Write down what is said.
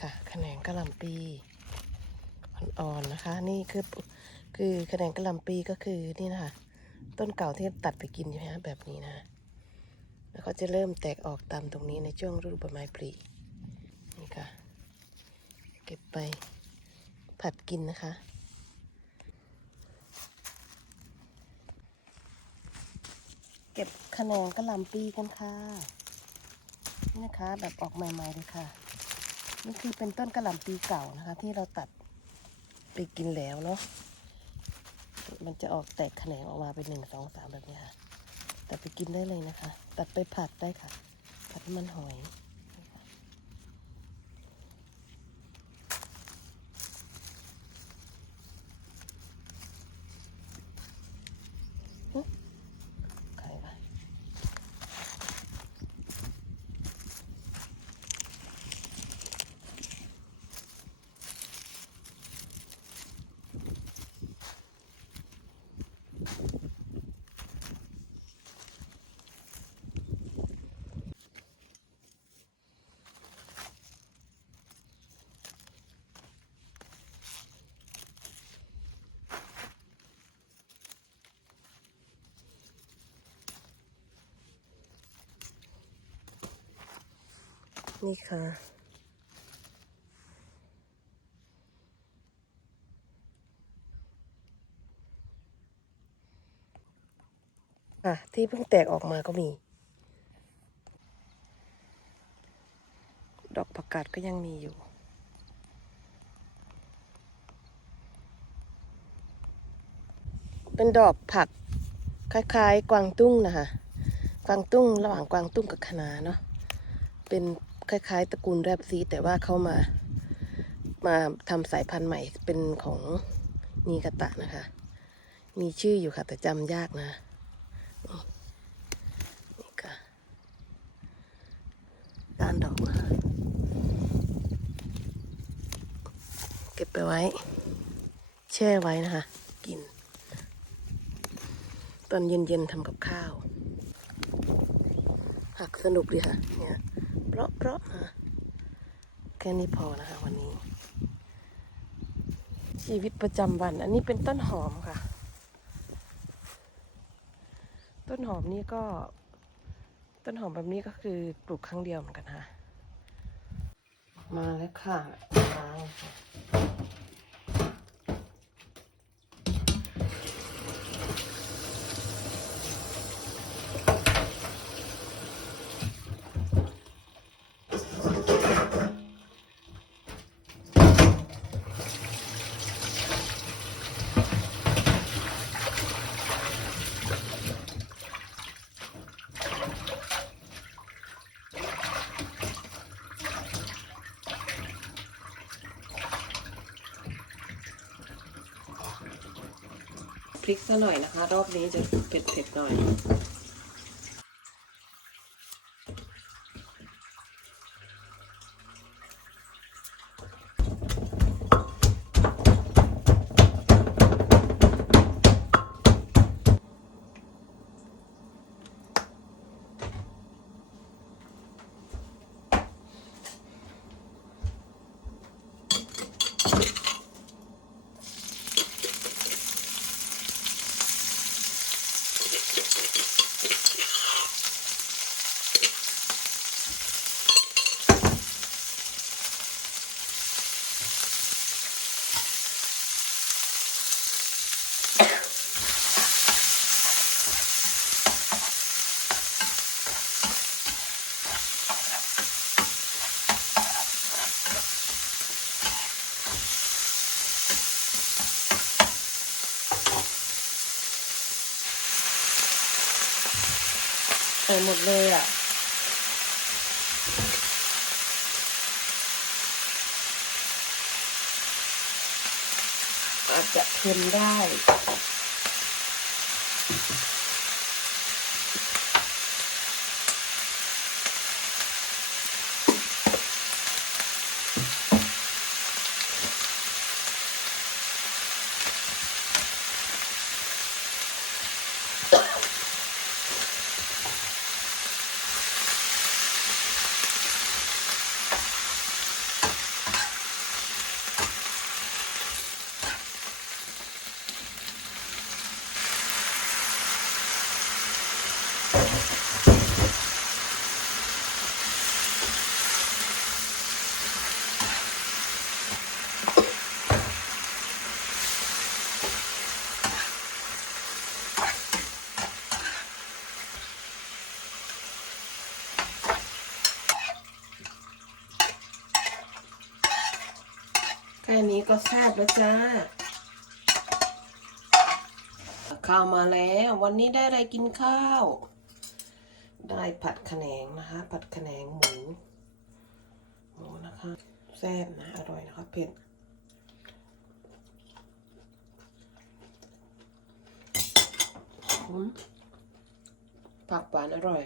ค่ะแขนงกระหล่ำปีอ่อนๆนะคะ นี่คือคือแขนงกระหล่ำปีก็คือนี่นะคะ ต้นเก่าที่ตัดไปกินใช่ไหมคะแบบนี้นะ แล้วก็จะเริ่มแตกออกตามตรงนี้ในช่วงฤดูใบไม้ผลินี่ค่ะ เก็บไปผัดกินนะคะเก็บแขนงกระหล่ำปีกันค่ะ นี่นะคะ แบบออกใหม่ๆเลยค่ะ นี่คือเป็นต้นกระหล่ำปีเก่านะคะ ที่เราตัดไปกินแล้วเนาะ มันจะออกแตกแขนงออกมาเป็นหนึ่งสองสามแบบนี้ค่ะ ตัดไปกินได้เลยนะคะ ตัดไปผัดได้ค่ะ ผัดมันหอย นี่ค่ะ อะ ที่เพิ่งแตกออกมาก็มี ดอกผักกาดก็ยังมีอยู่เป็นดอกผักคล้าย ๆ กวางตุ้งนะคะ กวางตุ้งระหว่างกวางตุ้งกับคะนาเนาะ เป็น คล้ายๆตระกูลแรบซีแต่ว่าเขามา มาทำสายพันธุ์ใหม่เป็นของนีกาตะนะคะ มีชื่ออยู่ค่ะแต่จำยากนะนี่ค่ะก้านดอกนะคะเก็บไปไว้ แช่ไว้นะคะ กิน ตอนเย็นๆทำกับข้าว หักสนุกดีค่ะเนี่ย เพราะเพราะแค่นี้พอนะคะวันนี้ ชีวิตประจำวัน อันนี้เป็นต้นหอมค่ะ ต้นหอมนี่ก็ ต้นหอมแบบนี้ก็คือปลูกครั้งเดียวเหมือนกันค่ะ มาแล้วค่ะ พริกซะหน่อยนะคะ รอบนี้จะเผ็ดๆหน่อย ส่หมดเลยอะอาจจะเค็มได้ แค่นี้ก็แซ่บแล้วจ้า ข้าวมาแล้ว วันนี้ได้อะไรกินข้าว ได้ผัดขแหนงนะคะ ผัดขแหนงหมูหมูนะคะแซ่บนะอร่อยนะคะเผ็ดอืมผักหวานอร่อย